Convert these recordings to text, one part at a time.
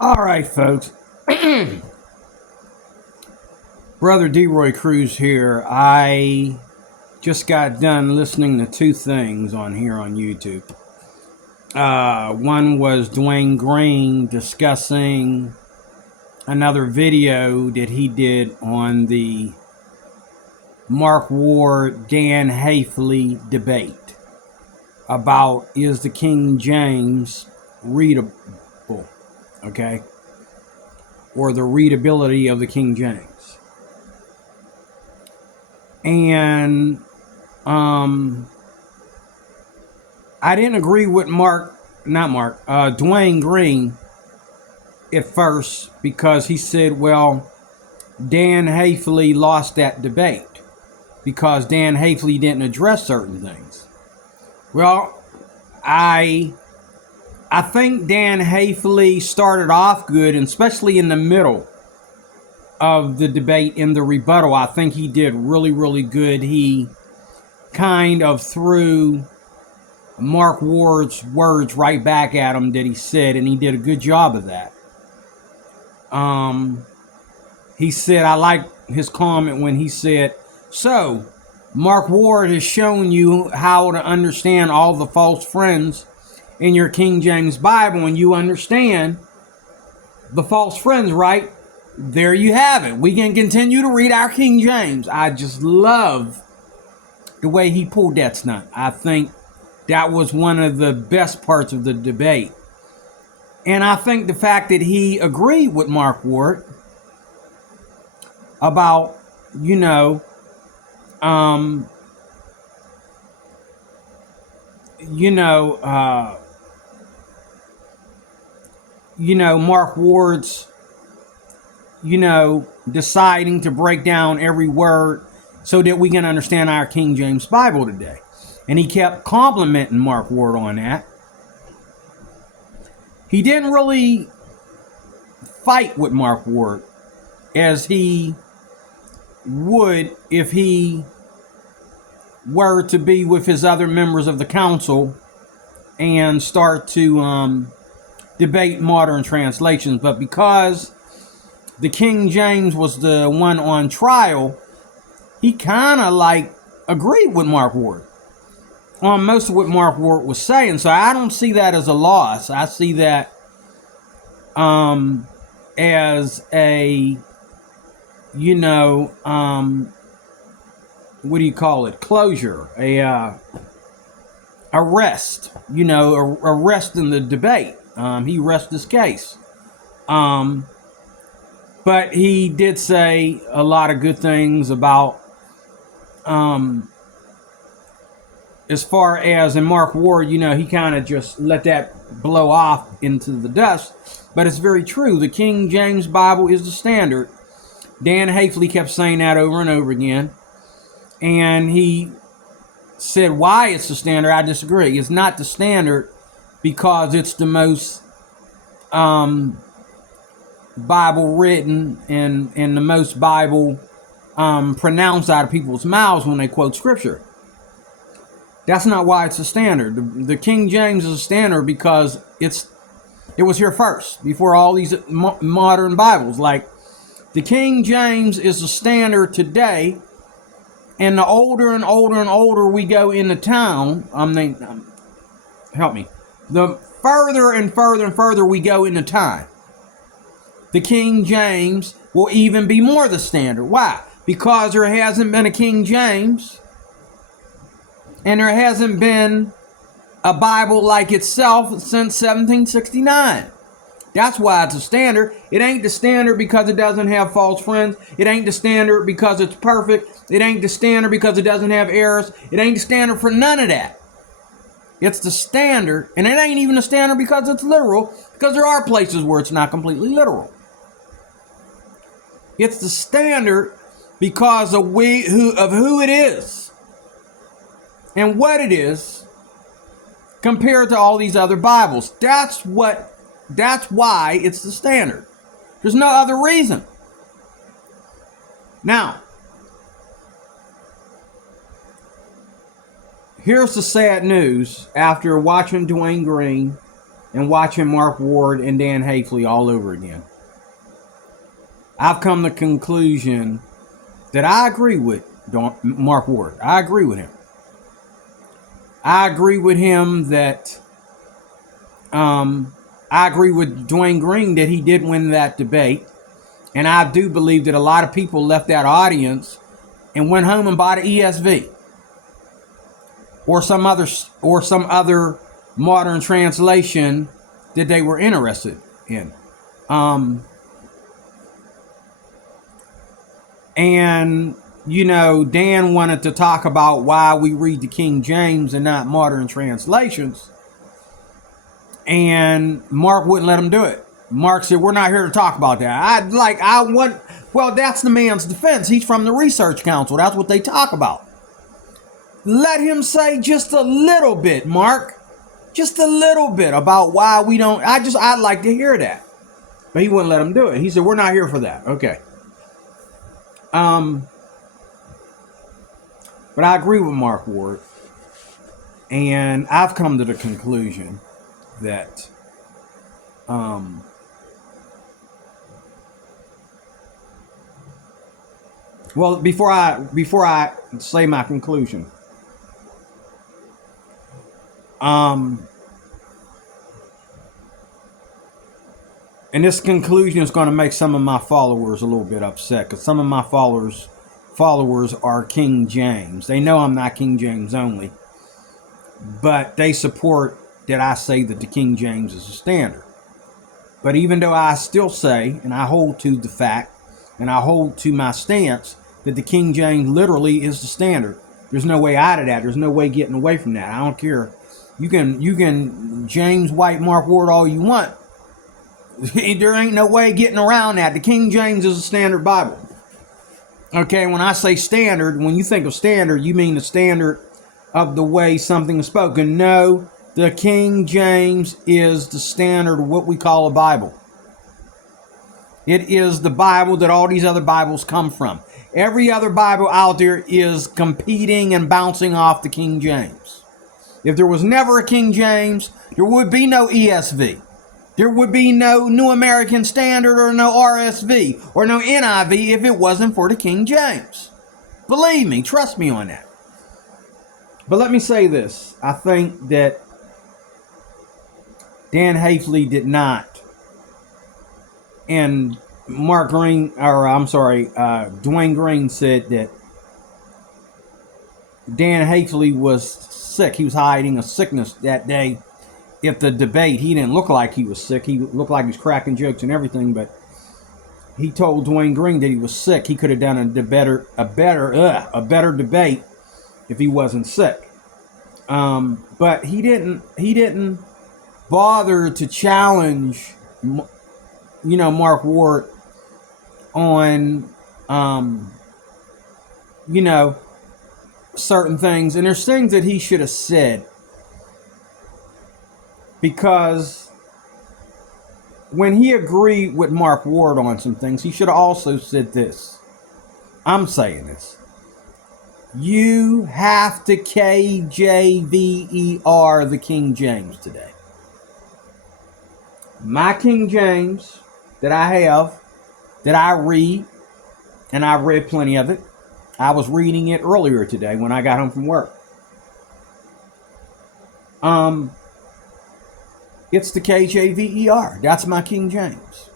All right, folks. Brother DeRoy Cruz here. I just got done listening to two things on here on YouTube. One was Dwayne Green discussing another video that he did on the Mark Ward Dan Haifley debate about is the King James readable, okay, or the readability of the King James. And I didn't agree with Dwayne Green at first because he said, well, Dan Haifley lost that debate because Dan Haifley didn't address certain things. Well, I think Dan Haifley started off good, and especially in the middle of the debate in the rebuttal, I think he did really, really good. He kind of threw Mark Ward's words right back at him that he said, and he did a good job of that. He said, I like his comment when he said, so Mark Ward has shown you how to understand all the false friends in your King James Bible, and you understand the false friends, right? There you have it. We can continue to read our King James. I just love the way he pulled that stunt. I think that was one of the best parts of the debate. And I think the fact that he agreed with Mark Ward about, Mark Ward's, deciding to break down every word so that we can understand our King James Bible today. And he kept complimenting Mark Ward on that. He didn't really fight with Mark Ward as he would if he were to be with his other members of the council and start to debate modern translations. But because the King James was the one on trial, he kind of agreed with Mark Ward on most of what Mark Ward was saying. So I don't see that as a loss. I see that as a, what do you call it? Closure, a rest, a rest in the debate. He rested his case. But he did say a lot of good things about, as far as in Mark Ward, he kind of just let that blow off into the dust. But it's very true. The King James Bible is the standard. Dan Haifley kept saying that over and over again. And he said why it's the standard. I disagree. It's not the standard because it's the most Bible written and the most Bible pronounced out of people's mouths when they quote scripture. That's not why it's a standard. The King James is a standard because it was here first before all these modern Bibles. Like the King James is the standard today, and the older and older and older we go into town, help me, the further and further and further we go into time, the King James will even be more the standard. Why? Because there hasn't been a King James, and there hasn't been a Bible like itself since 1769. That's why it's a standard. It ain't the standard because it doesn't have false friends. It ain't the standard because it's perfect. It ain't the standard because it doesn't have errors. It ain't the standard for none of that. It's the standard, and it ain't even a standard because it's literal, because there are places where it's not completely literal. It's the standard because of who it is and what it is compared to all these other Bibles. That's why it's the standard. There's no other reason. Now, here's the sad news after watching Dwayne Green and watching Mark Ward and Dan Haifley all over again. I've come to the conclusion that I agree with Mark Ward. I agree with him. I agree with him that I agree with Dwayne Green that he did win that debate. And I do believe that a lot of people left that audience and went home and bought an ESV or some other modern translation that they were interested in. And, you know, Dan wanted to talk about why we read the King James and not modern translations. And Mark wouldn't let him do it. Mark said, we're not here to talk about that. Well, that's the man's defense. He's from the Research Council. That's what they talk about. Let him say just a little bit, Mark. Just a little bit about why we don't. I'd like to hear that. But he wouldn't let him do it. He said, we're not here for that. Okay. But I agree with Mark Ward. And I've come to the conclusion that well, before I say my conclusion, and this conclusion is going to make some of my followers a little bit upset, because some of my followers are King James. They know I'm not King James only, but they support that I say that the King James is a standard. But even though I still say, and I hold to the fact, and I hold to my stance, that the King James literally is the standard. There's no way out of that. There's no way getting away from that. I don't care. You can James White, Mark Ward all you want. There ain't no way getting around that. The King James is a standard Bible. Okay, when I say standard, when you think of standard, you mean the standard of the way something is spoken. No, the King James is the standard of what we call a Bible. It is the Bible that all these other Bibles come from. Every other Bible out there is competing and bouncing off the King James. If there was never a King James, there would be no ESV. There would be no New American Standard or no RSV or no NIV if it wasn't for the King James. Believe me, trust me on that. But let me say this. I think that Dan Haifley did not, and Dwayne Green said that Dan Haifley was sick. He was hiding a sickness that day. If the debate, he didn't look like he was sick. He looked like he was cracking jokes and everything, but he told Dwayne Green that he was sick. He could have done a better debate if he wasn't sick. But he didn't bother to challenge, Mark Ward on, certain things. And there's things that he should have said. Because when he agreed with Mark Ward on some things, he should have also said this. I'm saying this. You have to KJVER the King James today. My King James that I have, that I read, and I've read plenty of it. I was reading it earlier today when I got home from work. It's the KJVER. That's my King James.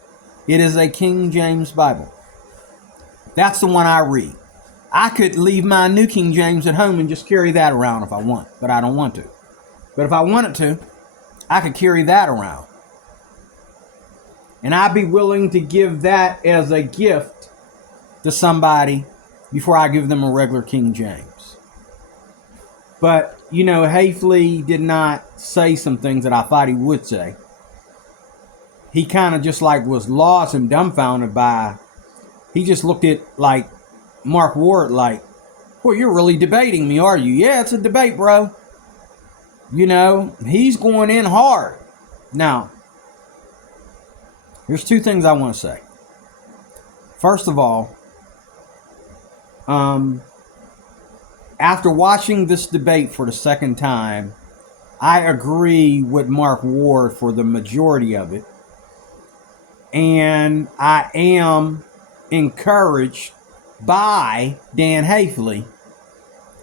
It is a King James Bible. That's the one I read. I could leave my New King James at home and just carry that around if I want, but I don't want to. But if I wanted to, I could carry that around. And I'd be willing to give that as a gift to somebody before I give them a regular King James. But, Haifley did not say some things that I thought he would say. He kind of just was lost and dumbfounded by, he just looked at Mark Ward well, you're really debating me, are you? Yeah, it's a debate, bro. He's going in hard. Now, there's two things I want to say. First of all, after watching this debate for the second time, I agree with Mark Ward for the majority of it. And I am encouraged by Dan Haifley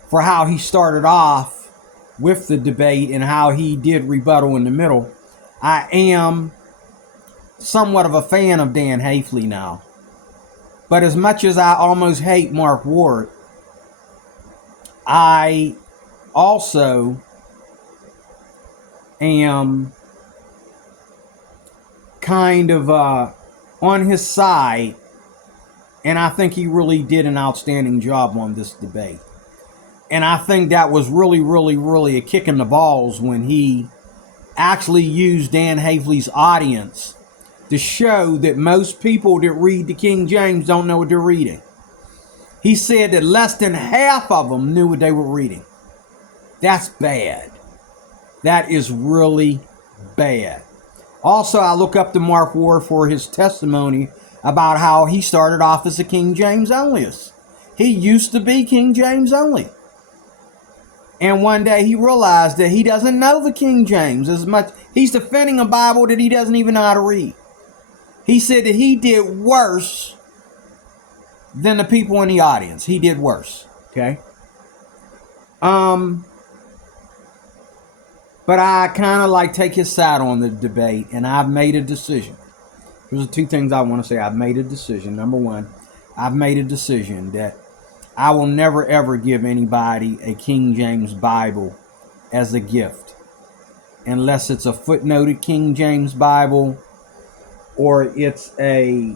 for how he started off with the debate and how he did rebuttal in the middle. I am somewhat of a fan of Dan Haifley now. But as much as I almost hate Mark Ward, I also am kind of on his side, and I think he really did an outstanding job on this debate. And I think that was really a kick in the balls when he actually used Dan Haifley's audience to show that most people that read the King James don't know what they're reading. He said that less than half of them knew what they were reading. That's bad. That is really bad. Also, I look up to Mark Ward for his testimony about how he started off as a King James onlyist. He used to be King James only. And one day he realized that he doesn't know the King James as much. He's defending a Bible that he doesn't even know how to read. He said that he did worse than the people in the audience. He did worse. Okay. But I kind of like take his side on the debate, and I've made a decision. There's two things I want to say. I've made a decision. Number one, I've made a decision that I will never ever give anybody a King James Bible as a gift, unless it's a footnoted King James Bible or it's a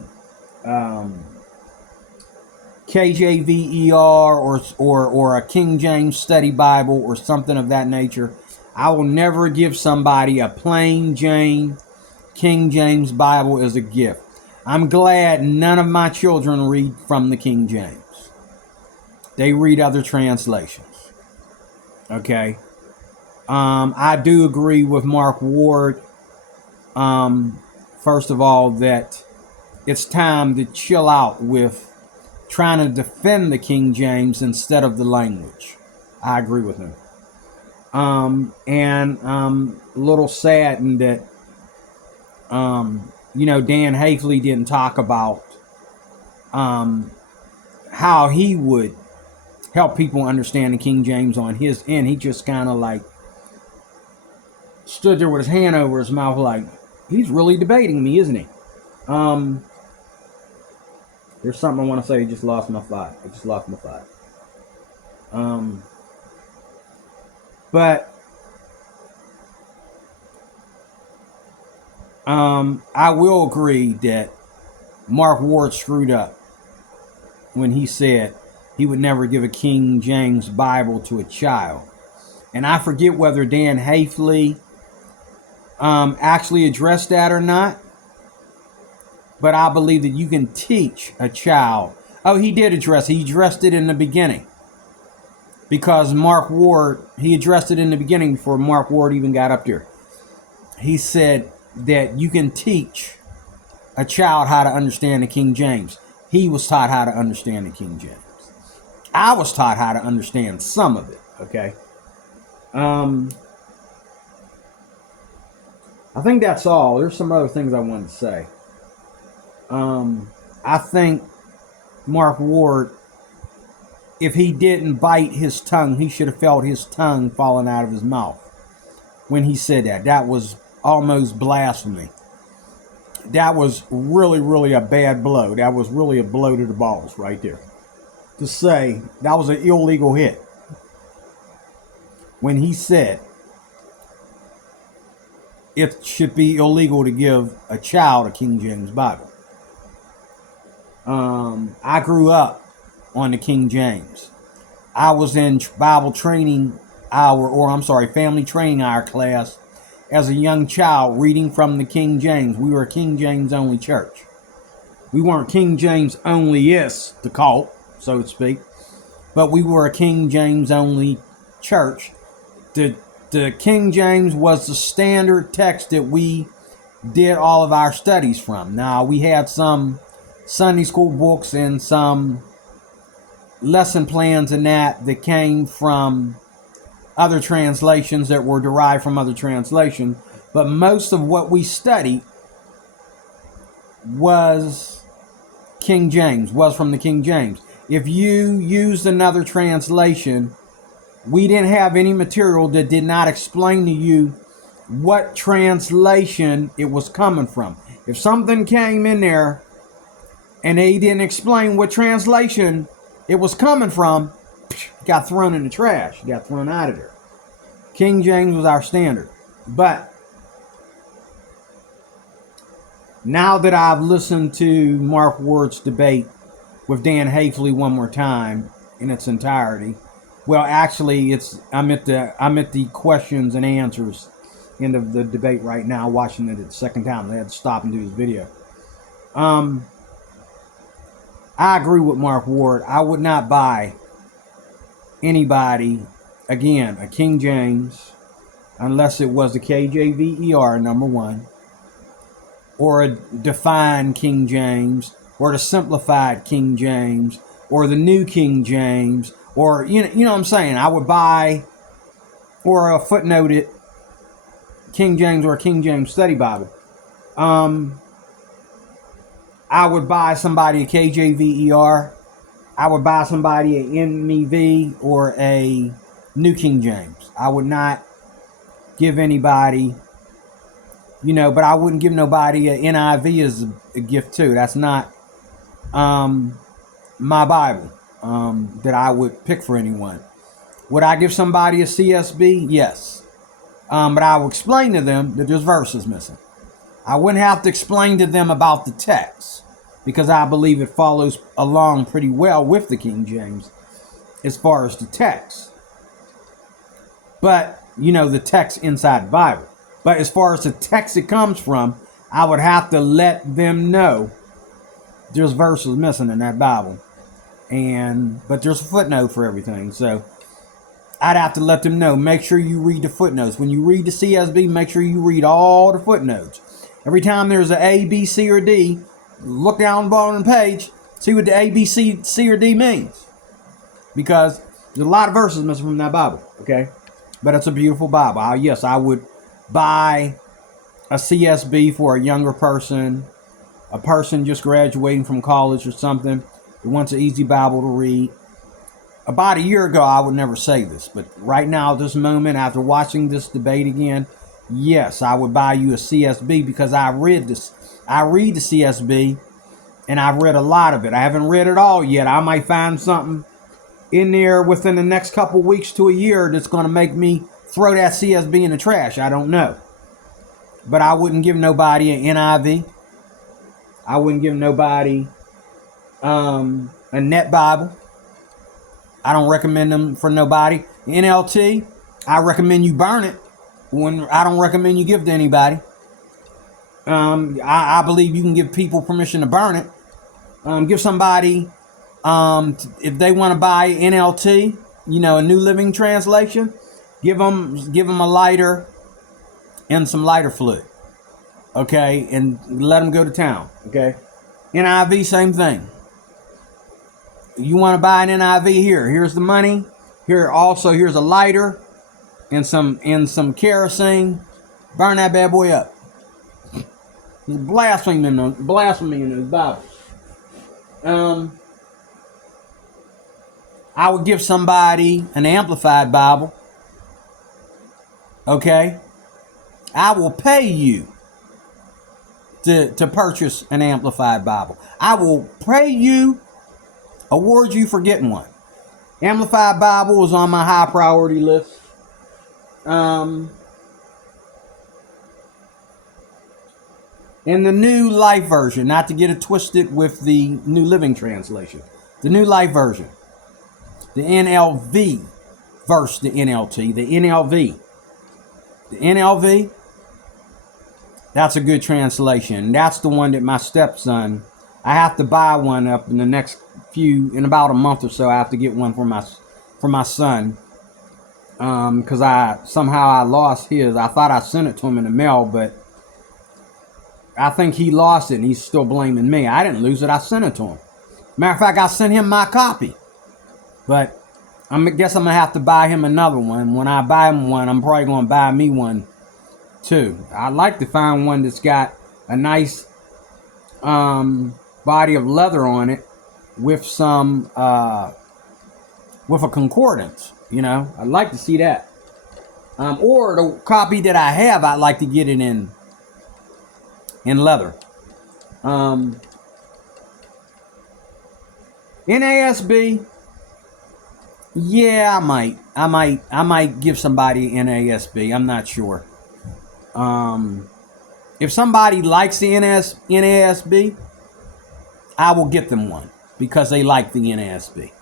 KJVER or a King James Study Bible or something of that nature. I will never give somebody a plain Jane King James Bible as a gift. I'm glad none of my children read from the King James. They read other translations. Okay. I do agree with Mark Ward. First of all, that it's time to chill out with trying to defend the King James instead of the language. I agree with him. And I'm a little saddened that, Dan Haifley didn't talk about how he would help people understand the King James on his end. He just kind of like stood there with his hand over his mouth like, he's really debating me, isn't he? There's something I want to say. I just lost my thought. But I will agree that Mark Ward screwed up when he said he would never give a King James Bible to a child. And I forget whether Dan Haifley actually addressed that or not. But I believe that you can teach a child. Oh, he did address it. He addressed it in the beginning. Because Mark Ward, he addressed it in the beginning before Mark Ward even got up there. He said that you can teach a child how to understand the King James. He was taught how to understand the King James. I was taught how to understand some of it, okay? I think that's all. There's some other things I wanted to say. I think Mark Ward, if he didn't bite his tongue, he should have felt his tongue falling out of his mouth when he said that. That was almost blasphemy. That was really a bad blow. That was really a blow to the balls right there. To say that was an illegal hit. When he said it should be illegal to give a child a King James Bible. I grew up on the King James. I was in Bible training family training hour class as a young child reading from the King James. We were a King James only church. We weren't King James only-ist, the cult, so to speak, but we were a King James only church. The King James was the standard text that we did all of our studies from. Now, we had some Sunday school books and some lesson plans and that came from other translations that were derived from other translations, but most of what we studied was King James, was from the King James. If you used another translation, we didn't have any material that did not explain to you what translation it was coming from. If something came in there and they didn't explain what translation it was coming from, got thrown in the trash, got thrown out of there. King James was our standard. But now that I've listened to Mark Ward's debate with Dan Haifley one more time in its entirety, well, actually, I'm at the questions and answers end of the debate right now, watching it the second time. I had to stop and do this video. I agree with Mark Ward. I would not buy anybody, again, a King James, unless it was the KJVER, number one, or a defined King James, or the simplified King James, or the new King James, or, you know what I'm saying? I would buy, or a footnoted King James or a King James Study Bible. I would buy somebody a KJVER. I would buy somebody a NEV or a New King James. I would not give anybody, but I wouldn't give nobody a NIV as a gift too. That's not my Bible that I would pick for anyone. Would I give somebody a CSB? Yes. But I will explain to them that there's verses missing. I wouldn't have to explain to them about the text, because I believe it follows along pretty well with the King James as far as the text. But, the text inside the Bible. But as far as the text it comes from, I would have to let them know there's verses missing in that Bible. But there's a footnote for everything. So I'd have to let them know. Make sure you read the footnotes. When you read the CSB, make sure you read all the footnotes. Every time there's an A, B, C, or D, look down the bottom of the page, see what the A, B, C, or D means. Because there's a lot of verses missing from that Bible, okay? But it's a beautiful Bible. Yes, I would buy a CSB for a younger person, a person just graduating from college or something who wants an easy Bible to read. About a year ago, I would never say this, but right now, this moment, after watching this debate again, yes, I would buy you a CSB because I read the CSB, and I've read a lot of it. I haven't read it all yet. I might find something in there within the next couple weeks to a year that's going to make me throw that CSB in the trash. I don't know. But I wouldn't give nobody an NIV. I wouldn't give nobody a Net Bible. I don't recommend them for nobody. NLT, I recommend you burn it. I don't recommend you give to anybody. I believe you can give people permission to burn it. Give somebody, if they want to buy NLT, a New Living Translation, give them a lighter and some lighter fluid, okay, and let them go to town, okay. NIV, same thing. You want to buy an NIV here? Here's the money. Here's a lighter and some kerosene. Burn that bad boy up. There's blasphemy in those Bibles. I would give somebody an Amplified Bible. Okay? I will pay you to purchase an Amplified Bible. I will pay you, award you for getting one. Amplified Bible is on my high priority list. In the New Life Version, not to get it twisted with the New Living Translation. The New Life Version. The NLV versus the NLT. The NLV. The NLV, that's a good translation. That's the one that my stepson, I have to buy one up in in about a month or so. I have to get one for my son. Because I lost his. I thought I sent it to him in the mail, but I think he lost it and he's still blaming me. I didn't lose it. I sent it to him. Matter of fact, I sent him my copy. But guess I'm going to have to buy him another one. When I buy him one, I'm probably going to buy me one too. I'd like to find one that's got a nice body of leather on it with some with a concordance. You know, I'd like to see that. Or the copy that I have, I'd like to get it in leather. NASB, yeah, I might give somebody NASB. I'm not sure. If somebody likes the NASB, I will get them one because they like the NASB.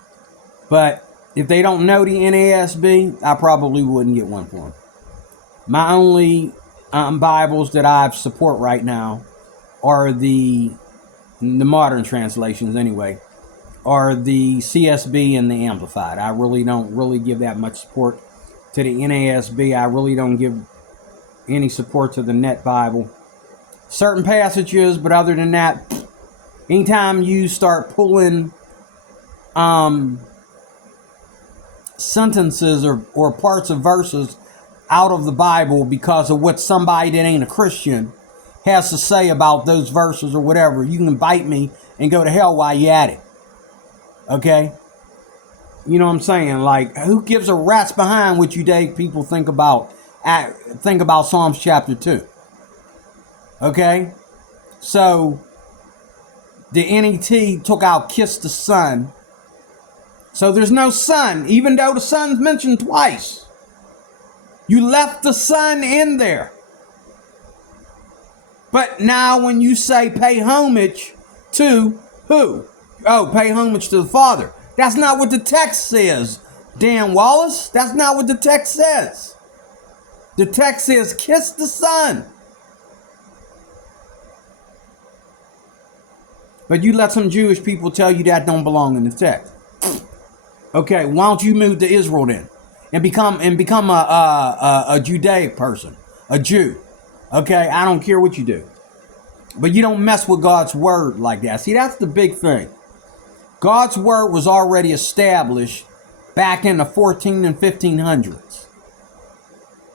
But if they don't know the NASB, I probably wouldn't get one for them. My only Bibles that I support right now are the modern translations anyway, are the CSB and the Amplified. I really don't give that much support to the NASB. I really don't give any support to the Net Bible. Certain passages, but other than that, anytime you start pulling sentences or parts of verses out of the Bible because of what somebody that ain't a Christian has to say about those verses or whatever, you can bite me and go to hell while you at it. Okay? You know what I'm saying? Like, who gives a rat's behind what you Dave people think about Psalms chapter 2? Okay? So the NET took out kiss the Son. So there's no Son, even though the Son's mentioned twice. You left the Son in there. But now when you say pay homage to who? Oh, pay homage to the Father. That's not what the text says, Dan Wallace. That's not what the text says. The text says kiss the Son. But you let some Jewish people tell you that don't belong in the text. Okay, why don't you move to Israel then, and become a Judaic person, a Jew? Okay, I don't care what you do, but you don't mess with God's word like that. See, that's the big thing. God's word was already established back in the 14 and 1500s,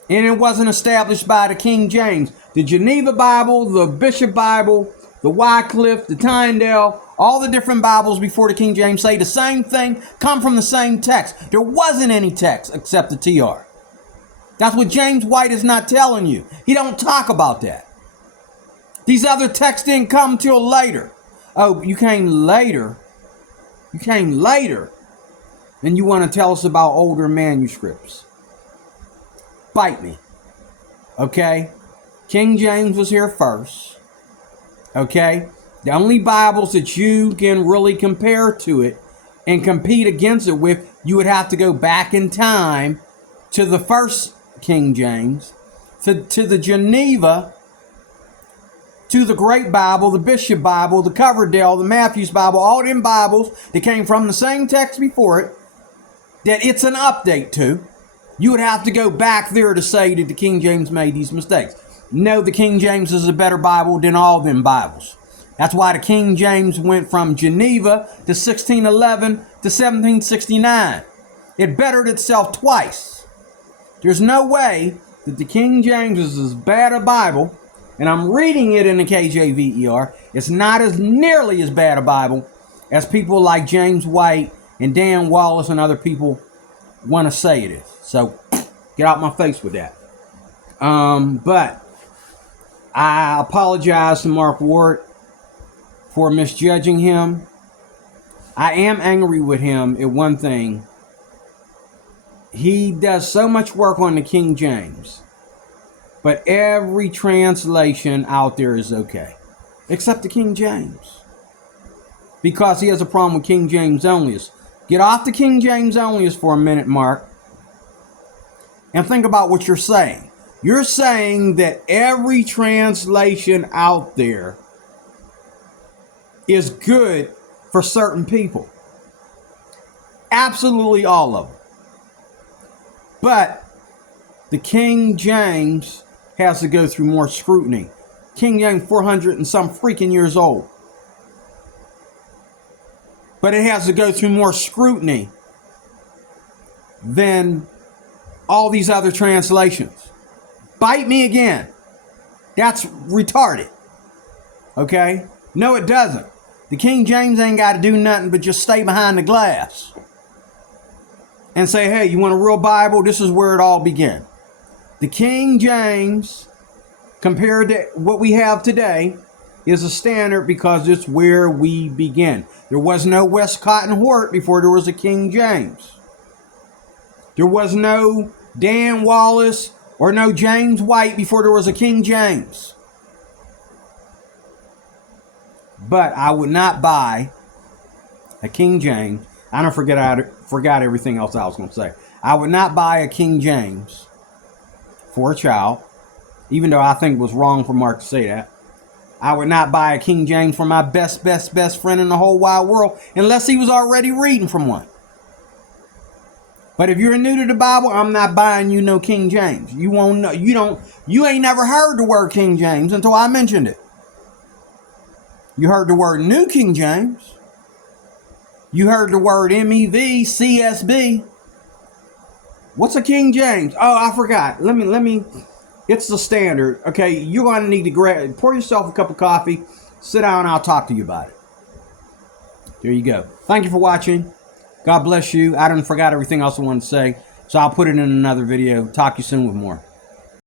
and it wasn't established by the King James, the Geneva Bible, the Bishop Bible, the Wycliffe, the Tyndale. All the different Bibles before the King James say the same thing, come from the same text. There wasn't any text except the TR. That's what James White is not telling you. He don't talk about that. These other texts didn't come till later. Oh, you came later. You came later. And you want to tell us about older manuscripts. Bite me. Okay? King James was here first. Okay? The only Bibles that you can really compare to it and compete against it with, you would have to go back in time to the first King James, to the Geneva, to the Great Bible, the Bishop Bible, the Coverdale, the Matthews Bible, all them Bibles that came from the same text before it, that it's an update to. You would have to go back there to say that the King James made these mistakes. No, the King James is a better Bible than all them Bibles. That's why the King James went from Geneva to 1611 to 1769. It bettered itself twice. There's no way that the King James is as bad a Bible, and I'm reading it in the KJVER, it's not as nearly as bad a Bible as people like James White and Dan Wallace and other people want to say it is. So, get out my face with that. But I apologize to Mark Ward for misjudging him. I am angry with him at one thing. He does so much work on the King James, but every translation out there is okay, except the King James, because he has a problem with King James onlyists. Get off the King James onlyists for a minute, Mark, and think about what you're saying. You're saying that every translation out there is good for certain people. Absolutely all of them. But the King James has to go through more scrutiny. King James 400 and some freaking years old. But it has to go through more scrutiny than all these other translations. Bite me again. That's retarded. Okay? No, it doesn't. The King James ain't got to do nothing but just stay behind the glass and say, hey, you want a real Bible? This is where it all began. The King James, compared to what we have today, is a standard because it's where we begin. There was no Westcott and Hort before there was a King James. There was no Dan Wallace or no James White before there was a King James. But I would not buy a King James. I forgot everything else I was going to say. I would not buy a King James for a child, even though I think it was wrong for Mark to say that. I would not buy a King James for my best friend in the whole wide world unless he was already reading from one. But if you're new to the Bible, I'm not buying you no King James. You won't know. You ain't never heard the word King James until I mentioned it. You heard the word New King James. You heard the word MEV, CSB. What's a King James? Oh, I forgot. Let me. It's the standard. Okay, you're going to need to pour yourself a cup of coffee, sit down, and I'll talk to you about it. There you go. Thank you for watching. God bless you. I didn't forget everything else I wanted to say, so I'll put it in another video. Talk to you soon with more.